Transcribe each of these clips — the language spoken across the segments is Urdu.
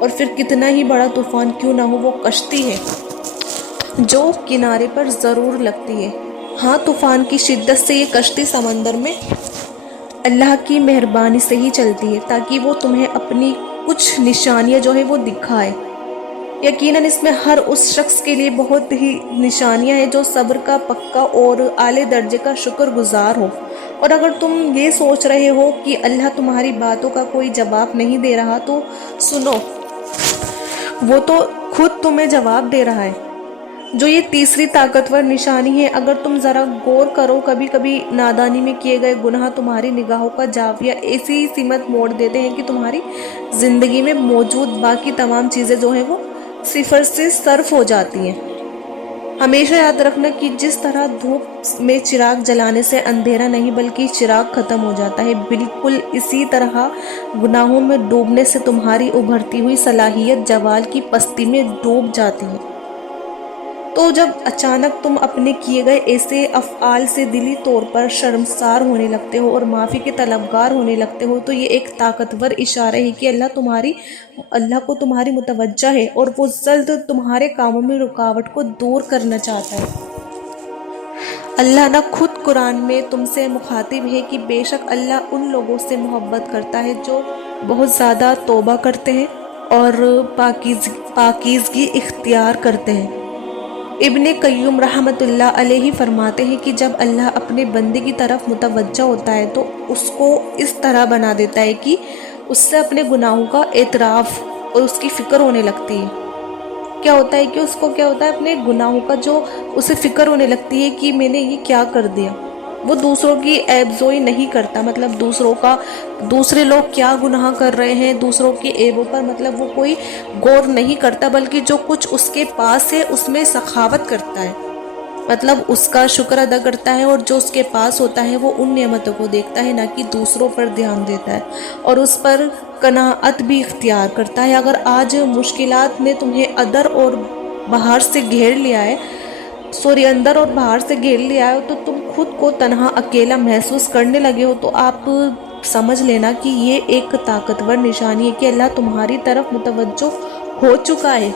اور پھر کتنا ہی بڑا طوفان کیوں نہ ہو، وہ کشتی ہے جو کنارے پر ضرور لگتی ہے۔ ہاں، طوفان کی شدت سے یہ کشتی سمندر میں اللہ کی مہربانی سے ہی چلتی ہے، تاکہ وہ تمہیں اپنی کچھ نشانیاں جو ہے وہ دکھائے۔ یقیناً اس میں ہر اس شخص کے لیے بہت ہی نشانیاں ہیں جو صبر کا پکا اور اعلی درجے کا شکر گزار ہو۔ اور اگر تم یہ سوچ رہے ہو کہ اللہ تمہاری باتوں کا کوئی جواب نہیں دے رہا، تو سنو، وہ تو خود تمہیں جواب دے رہا ہے۔ جو یہ تیسری طاقتور نشانی ہے، اگر تم ذرا غور کرو، کبھی کبھی نادانی میں کیے گئے گناہ تمہاری نگاہوں کا زاویہ ایسی سمت موڑ دیتے ہیں کہ تمہاری زندگی میں موجود باقی تمام چیزیں جو ہیں وہ صفر سے صرف ہو جاتی ہیں۔ ہمیشہ یاد رکھنا کہ جس طرح دھوپ میں چراغ جلانے سے اندھیرا نہیں بلکہ چراغ ختم ہو جاتا ہے، بالکل اسی طرح گناہوں میں ڈوبنے سے تمہاری ابھرتی ہوئی صلاحیت زوال کی پستی میں ڈوب جاتی ہے۔ تو جب اچانک تم اپنے کیے گئے ایسے افعال سے دلی طور پر شرمسار ہونے لگتے ہو اور معافی کے طلبگار ہونے لگتے ہو، تو یہ ایک طاقتور اشارہ ہے کہ اللہ کو تمہاری متوجہ ہے اور وہ جلد تمہارے کاموں میں رکاوٹ کو دور کرنا چاہتا ہے۔ اللہ نے خود قرآن میں تم سے مخاطب ہے کہ بے شک اللہ ان لوگوں سے محبت کرتا ہے جو بہت زیادہ توبہ کرتے ہیں اور پاکیزگی اختیار کرتے ہیں۔ ابن قیم رحمۃ اللہ علیہ فرماتے ہیں کہ جب اللہ اپنے بندے کی طرف متوجہ ہوتا ہے تو اس کو اس طرح بنا دیتا ہے کہ اس سے اپنے گناہوں کا اعتراف اور اس کی فکر ہونے لگتی ہے۔ کیا ہوتا ہے کہ اس کو اپنے گناہوں کا جو اسے فکر ہونے لگتی ہے کہ میں نے یہ کیا کر دیا۔ وہ دوسروں کی عیب زوئی نہیں کرتا، مطلب دوسرے لوگ کیا گناہ کر رہے ہیں، دوسروں کی عیبوں پر مطلب وہ کوئی غور نہیں کرتا، بلکہ جو کچھ اس کے پاس ہے اس میں سخاوت کرتا ہے، مطلب اس کا شکر ادا کرتا ہے، اور جو اس کے پاس ہوتا ہے وہ ان نعمتوں کو دیکھتا ہے، نہ کہ دوسروں پر دھیان دیتا ہے، اور اس پر قناعت بھی اختیار کرتا ہے۔ اگر آج مشکلات نے تمہیں اندر اور باہر سے گھیر لیا ہے تو تم خود کو تنہا اکیلا محسوس کرنے لگے ہو، تو آپ سمجھ لینا کہ یہ ایک طاقتور نشانی ہے کہ اللہ تمہاری طرف متوجہ ہو چکا ہے۔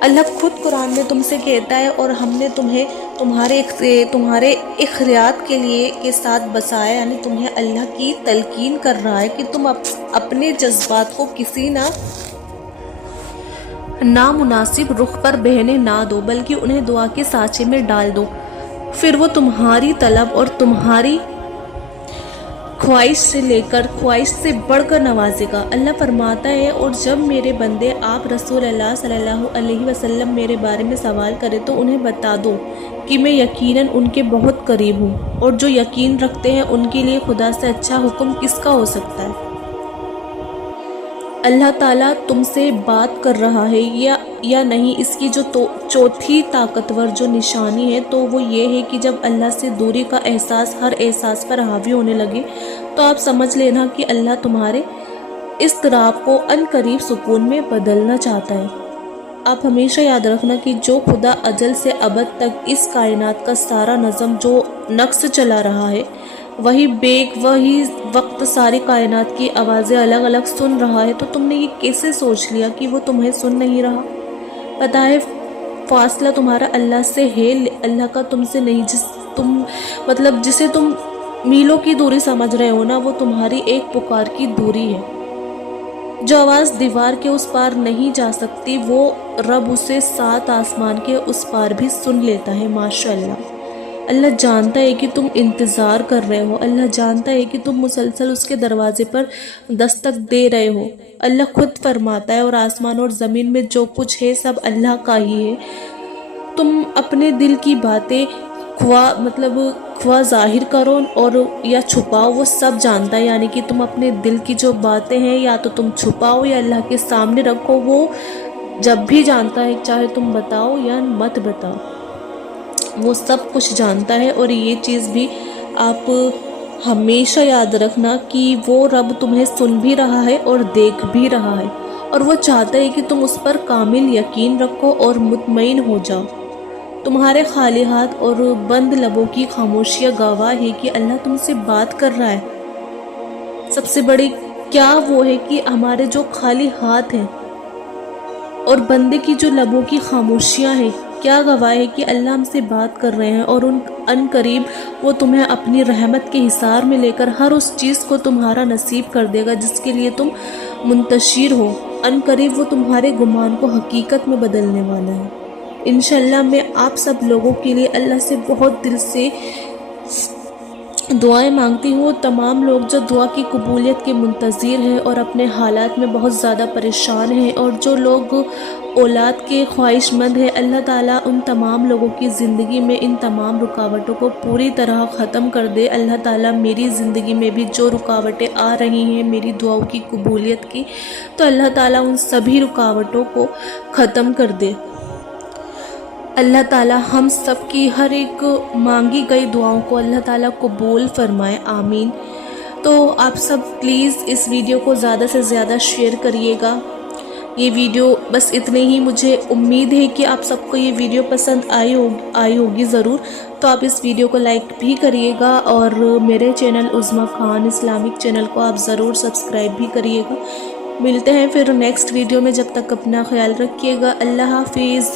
اللہ خود قرآن میں تم سے کہتا ہے، اور ہم نے تمہیں تمہارے اخراجات کے ساتھ بسایا، یعنی تمہیں اللہ کی تلقین کر رہا ہے کہ تم اپنے جذبات کو کسی نامناسب رخ پر بہنے نہ دو، بلکہ انہیں دعا کے سانچے میں ڈال دو، پھر وہ تمہاری طلب اور تمہاری خواہش سے لے کر خواہش سے بڑھ کر نوازے گا۔ اللہ فرماتا ہے، اور جب میرے بندے آپ رسول اللہ صلی اللہ علیہ وسلم میرے بارے میں سوال کریں تو انہیں بتا دو کہ میں یقیناً ان کے بہت قریب ہوں، اور جو یقین رکھتے ہیں ان کے لیے خدا سے اچھا حکم کس کا ہو سکتا ہے۔ اللہ تعالیٰ تم سے بات کر رہا ہے یا نہیں، اس کی جو چوتھی طاقتور جو نشانی ہے تو وہ یہ ہے کہ جب اللہ سے دوری کا احساس ہر احساس پر حاوی ہونے لگے تو آپ سمجھ لینا کہ اللہ تمہارے اضطراب کو عنقریب سکون میں بدلنا چاہتا ہے۔ آپ ہمیشہ یاد رکھنا کہ جو خدا ازل سے ابد تک اس کائنات کا سارا نظم جو نقش چلا رہا ہے، وہی وقت ساری کائنات کی آوازیں الگ الگ سن رہا ہے، تو تم نے یہ کیسے سوچ لیا کہ وہ تمہیں سن نہیں رہا؟ پتہ ہے فاصلہ تمہارا اللہ سے ہے، اللہ کا تم سے نہیں، جسے تم میلوں کی دوری سمجھ رہے ہو نا، وہ تمہاری ایک پکار کی دوری ہے۔ جو آواز دیوار کے اس پار نہیں جا سکتی، وہ رب اسے 7 آسمان کے اس پار بھی سن لیتا ہے۔ ماشاءاللہ، اللہ جانتا ہے کہ تم انتظار کر رہے ہو، اللہ جانتا ہے کہ تم مسلسل اس کے دروازے پر دستک دے رہے ہو۔ اللہ خود فرماتا ہے، اور آسمان اور زمین میں جو کچھ ہے سب اللہ کا ہی ہے۔ تم اپنے دل کی باتیں خواہ ظاہر کرو اور یا چھپاؤ، وہ سب جانتا ہے، یعنی کہ تم اپنے دل کی جو باتیں ہیں یا تو تم چھپاؤ یا اللہ کے سامنے رکھو، وہ جب بھی جانتا ہے، چاہے تم بتاؤ یا مت بتاؤ، وہ سب کچھ جانتا ہے۔ اور یہ چیز بھی آپ ہمیشہ یاد رکھنا کہ وہ رب تمہیں سن بھی رہا ہے اور دیکھ بھی رہا ہے، اور وہ چاہتا ہے کہ تم اس پر کامل یقین رکھو اور مطمئن ہو جاؤ۔ تمہارے خالی ہاتھ اور بند لبوں کی خاموشیاں گواہ ہے کہ اللہ تم سے بات کر رہا ہے۔ سب سے بڑی کیا وہ ہے کہ ہمارے جو خالی ہاتھ ہیں اور بندے کی جو لبوں کی خاموشیاں ہیں، کیا گواہ ہے کہ اللہ ہم سے بات کر رہے ہیں، اور ان قریب وہ تمہیں اپنی رحمت کے حصار میں لے کر ہر اس چیز کو تمہارا نصیب کر دے گا جس کے لیے تم منتشر ہو۔ ان قریب وہ تمہارے گمان کو حقیقت میں بدلنے والا ہے۔ انشاءاللہ میں آپ سب لوگوں کے لیے اللہ سے بہت دل سے دعائیں مانگتی ہوں۔ تمام لوگ جو دعا کی قبولیت کے منتظر ہیں اور اپنے حالات میں بہت زیادہ پریشان ہیں، اور جو لوگ اولاد کے خواہش مند ہیں، اللہ تعالیٰ ان تمام لوگوں کی زندگی میں ان تمام رکاوٹوں کو پوری طرح ختم کر دے۔ اللہ تعالیٰ میری زندگی میں بھی جو رکاوٹیں آ رہی ہیں میری دعاؤں کی قبولیت کی، تو اللہ تعالیٰ ان سبھی رکاوٹوں کو ختم کر دے۔ اللہ تعالیٰ ہم سب کی ہر ایک مانگی گئی دعاؤں کو اللہ تعالیٰ قبول فرمائے، آمین۔ تو آپ سب پلیز اس ویڈیو کو زیادہ سے زیادہ شیئر کریے گا۔ یہ ویڈیو بس اتنے ہی، مجھے امید ہے کہ آپ سب کو یہ ویڈیو پسند آئی ہوگی ضرور، تو آپ اس ویڈیو کو لائک بھی کریے گا، اور میرے چینل عظمیٰ خان اسلامک چینل کو آپ ضرور سبسکرائب بھی کریے گا۔ ملتے ہیں پھر نیکسٹ ویڈیو میں، جب تک اپنا خیال رکھیے گا۔ اللہ حافظ۔